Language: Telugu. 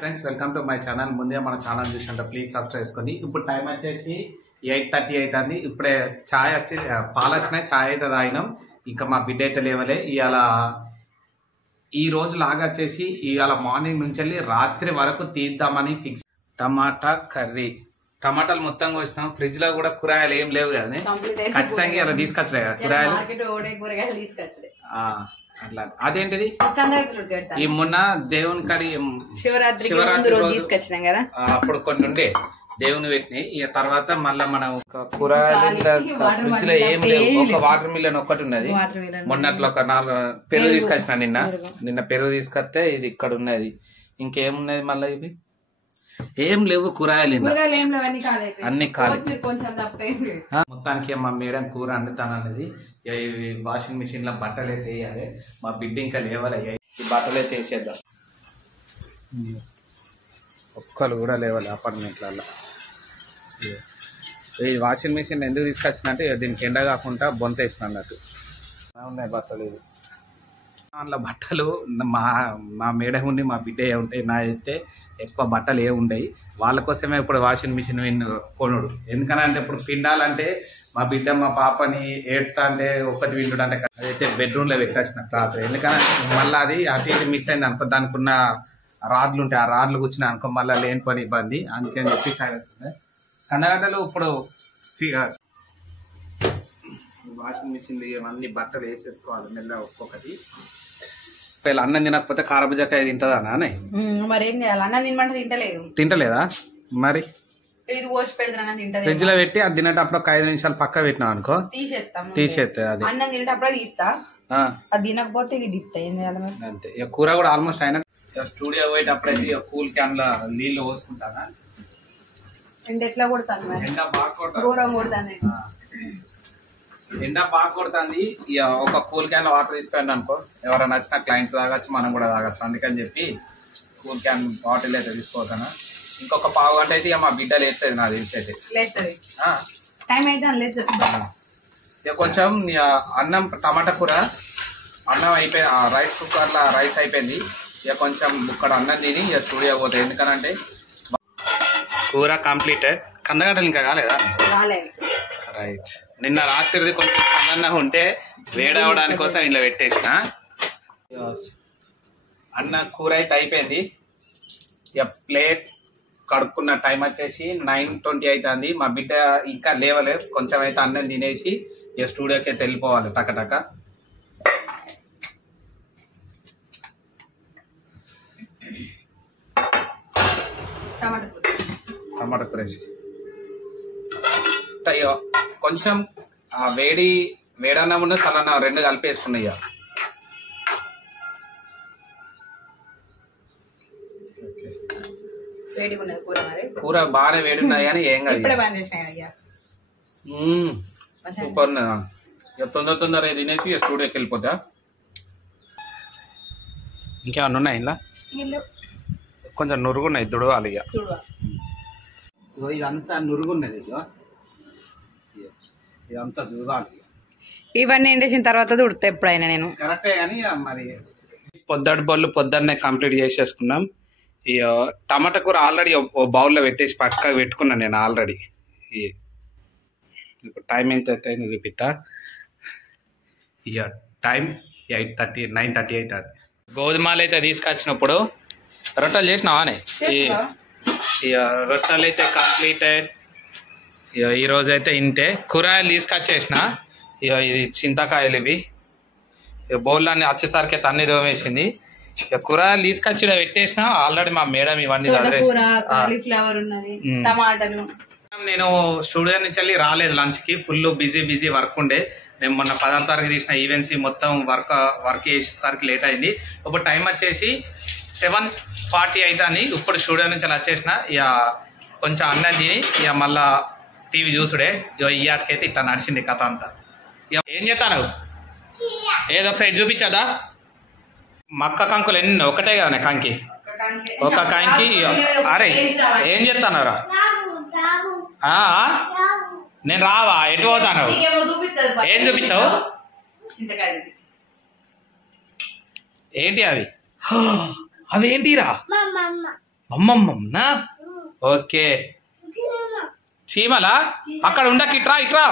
Friends welcome to my channel. ముందే మన ఛానల్ చూసినట్టు ప్లీజ్ సబ్స్క్రైబ్ చేసుకోండి. ఇప్పుడు టైం వచ్చేసి 8:30 అవుతుంది. ఇప్పుడే ఛాయ్ వచ్చి పాలు వచ్చినాయి, ఛాయ్ అయితే తాగినాం. ఇంకా మా బిడ్డ అయితే లేవలే. ఇవాళ ఈ రోజు లాగా వచ్చేసి ఇవాళ మార్నింగ్ నుంచి వెళ్ళి రాత్రి వరకు తీద్దామని ఫిక్స్. టమాటా కర్రీ, టమాటాలు మొత్తం కోసినాం. ఫ్రిడ్జ్ లో కూడా కూరగాయలు ఏం లేవు కదా, ఖచ్చితంగా ఇలా తీసుకొచ్చలే కదా కూరగాయలు. అట్లా అదేంటిది ఈ మొన్న దేవుని కడి శివరాత్రి తీసుకొచ్చినాం కదా, అప్పుడు కొన్ని ఉండే దేవుని పెట్టినాయి. ఇక తర్వాత మళ్ళా మనం కూరగాయలు ఫ్రిడ్జ్ లో ఏం లేవు. ఒక వాటర్ మిలన్ ఒక్కటి ఉన్నది. మొన్నట్లో ఒక 4 పెరుగు తీసుకొచ్చిన. నిన్న పెరుగు తీసుకొస్తే ఇది ఇక్కడ ఉన్నది. ఇంకేమున్నది మళ్ళీ ఇవి ఏం లేవు కూరగాయలు, అన్ని కాదు. మొత్తానికి మా మేడం కూర వండుతానన్నది. ఇవి వాషింగ్ మిషన్ లో బట్టలు అయితే వేయాలి. మా బిడ్డ ఇంకా లేవలయ్యాయి. ఈ బట్టలు అయితే వేసేద్దాం. ఒక్కరు కూడా లేవాలి అపార్ట్మెంట్లలో. ఈ వాషింగ్ మిషన్ ఎందుకు తీసుకొచ్చిన అంటే దీనికి ఎండ కాకుండా బొంత వేసిన అన్నట్టు ఉన్నాయి బట్టలు. ఇవి అందులో బట్టలు మా మేడం ఉండి మా బిడ్డ ఉంటాయి. నా అయితే ఎక్కువ బట్టలు ఏ ఉండయి. వాళ్ళ కోసమే ఇప్పుడు వాషింగ్ మిషన్ కొనుడు. ఎందుకనంటే ఇప్పుడు పిండాలంటే మా బిడ్డ మా పాపని ఏడుతా అంటే ఒక్కటి విండు అంటే అదైతే బెడ్రూమ్లో పెట్టేసిన రాత్రి. ఎందుకంటే మళ్ళీ అది అటు ఇటు మిస్ అయింది అనుకో, దానికి ఉన్న రాడ్లు ఉంటాయి, ఆ రాడ్లు కూర్చుని అనుకో మళ్ళీ లేని పని ఇబ్బంది. అందుకని చెప్పి కండగడ్డలు ఇప్పుడు వాషింగ్ మిషన్లు ఇవన్నీ బట్టలు వేసేసుకోవాలి మెల్ల ఒక్కొక్కటి. వీళ్ళు అన్నం తినకపోతే కారబుజకాయ తింటదా నానే? మరి ఏం చేయాలి? అన్నం తినమంటే తింటలేదు. తింటలేదా? మరి ఫ్రిడ్జ్ లో పెట్టి అది తినేటప్పుడు ఒక 5 నిమిషాలు పక్క పెట్టినా అనుకో తీసేస్తా. అది అన్నం తినేటప్పుడు తీస్తా, అది తినకపోతే ఇది తీస్తా. ఏం చేయాలి అంతే. ఇక కూర కూడా ఆల్మోస్ట్ అయినా స్టూడియో పోయేటప్పుడు అయితే కూల్ క్యాన్ లో నీళ్లు పోసుకుంటానా. ఎట్లా కొడతాను? ఎండ బాగా కొడతాను. ఎండ బాగా కొడుతుంది. ఇక ఒక కూల్ క్యాన్ లో వాటర్ తీసుకెళ్ళండి అనుకో, ఎవరైనా నచ్చిన క్లయింట్స్ తాగొచ్చు, మనం కూడా తాగొచ్చు. అందుకని చెప్పి కూల్ క్యాన్ బాటిల్ అయితే తీసుకోతాను. ఇంకొక పావు గంట అయితే ఇక మా బిడ్డ లేస్తుంది నాకు తెలిసి అయితే. ఇక కొంచెం అన్నం టమాటా కూర అన్నం అయిపోయింది. రైస్ కుక్కర్ లో రైస్ అయిపోయింది. ఇక కొంచెం ఇక్కడ అన్నం తిని ఇక స్టూడియో పోతాయి. ఎందుకనంటే కూర కంప్లీటెడ్. కందగడ్డలు ఇంకా కాలేదా? రైట్. నిన్న రాత్రిది కొంచెం సన్నగా ఉంటే వేడవడానికి కోసం ఇలా పెట్టేసిన. అన్న కూర అయితే అయిపోయింది. ఇక ప్లేట్ కడుక్కున్న టైం వచ్చేసి 9:20 అవుతుంది. మా బిడ్డ ఇంకా లేవలేదు. కొంచెం అయితే అన్నం తినేసి ఇక స్టూడియోకి అయితే వెళ్ళిపోవాలి టకటక. టమాటా కూర కొంచెం వేడన్నం ఉన్న చల్లన్న 2 కలిపి వేసుకున్నాయి. కూర బాగానే వేడి ఉన్నది కానీ ఏం కాదు. సూపర్ ఉన్నదా? ఇక తొందర తినేసి స్టూడియోకి వెళ్ళిపోతా. ఇంకేమన్నా ఉన్నాయి ఇలా? కొంచెం నురుగున్నాయి, దుడవాలి. ఇక ఇదంతా నురుగున్నది, ఇదంతా దుడవాలి. ఇవన్నీ ఎండేసిన తర్వాత దుడతా ఎప్పుడైనా నేను. కరెక్టే కానీ మరి పొద్దుటి బౌల్ పొద్దున్నే కంప్లీట్ చేసేసుకున్నాం. ఇక టమాటా కూర ఆల్రెడీ బౌల్లో పెట్టేసి పక్కకు పెట్టుకున్నాను నేను ఆల్రెడీ. ఇప్పుడు టైం ఎంత అవుతుంది చూపిస్తా. ఇక టైం 9:30 అవుతుంది. గోధుమలు అయితే తీసుకొచ్చినప్పుడు రొట్టెలు చేసినావానే? ఇక రొట్టెలు అయితే కంప్లీటెడ్. ఇక ఈరోజు అయితే ఇంతే. కూరగాయలు తీసుకొచ్చేసిన. ఇక ఇది చింతకాయలు ఇవి. ఇక బౌల్లో అన్ని వచ్చేసరికి అయితే అన్ని దోమేసింది. ఇక కూరగాయలు తీసుకొచ్చి పెట్టేసిన. ఆల్రెడీ మా మేడం ఇవన్నీ నేను స్టూడియో నుంచి వెళ్ళి రాలేదు లంచ్ కి. ఫుల్ బిజీ వర్క్ ఉండే. మేము మొన్న 10వ తారీఖు తీసిన ఈవెంట్స్ మొత్తం వర్క్ చేసేసరికి లేట్ అయింది. ఇప్పుడు టైం వచ్చేసి 7:40 అవుతుంది. ఇప్పుడు స్టూడియో నుంచి అలా వచ్చేసిన. ఇక కొంచెం అన్నం తిని ఇక మళ్ళా టీవీ చూసుడే. ఇక ఈ ఆటకైతే ఇట్లా నడిచింది కథ అంతా. ఇక ఏం చేస్తాను? ఏదో ఒకసారి చూపించదా? మక్క కంకులు ఎన్ని ఒకటే కదా కంకి, ఒక కంకి. అరే ఏం చేస్తానరా? నేను రావా? ఎటు పోతాను? ఏం చూపిస్తావు? ఏంటి అవి? అవేంటిరా? అమ్మమ్మమ్మనా ఓకే చీమలా అక్కడ ఉండకి ఇట్రా ఇట్రా